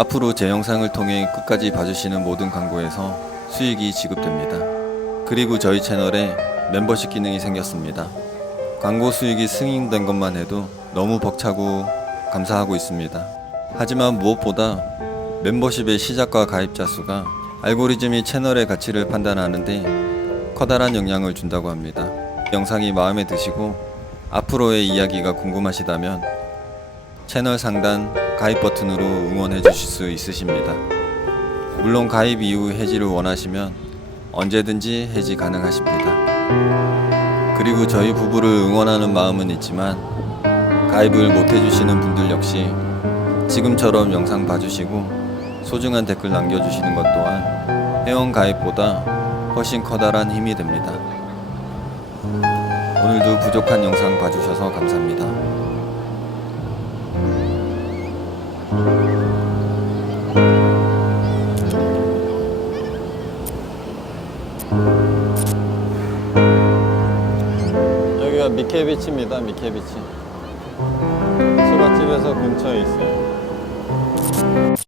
앞으로 제 영상을 통해 끝까지 봐주시는 모든 광고에서 수익이 지급됩니다. 그리고 저희 채널에 멤버십 기능이 생겼습니다. 광고 수익이 승인된 것만 해도 너무 벅차고 감사하고 있습니다. 하지만 무엇보다 멤버십의 시작과 가입자 수가 알고리즘이 채널의 가치를 판단하는데 커다란 영향을 준다고 합니다. 영상이 마음에 드시고 앞으로의 이야기가 궁금하시다면 채널 상단 가입 버튼으로 응원해 주실 수 있으십니다. 물론 가입 이후 해지를 원하시면 언제든지 해지 가능하십니다. 그리고 저희 부부를 응원하는 마음은 있지만 가입을 못 해주시는 분들 역시 지금처럼 영상 봐주시고 소중한 댓글 남겨주시는 것 또한 회원 가입보다 훨씬 커다란 힘이 됩니다. 오늘도 부족한 영상 봐주셔서 감사합니다. 여기가 미케비치입니다. 미케비치. 수박집에서 근처에 있어요.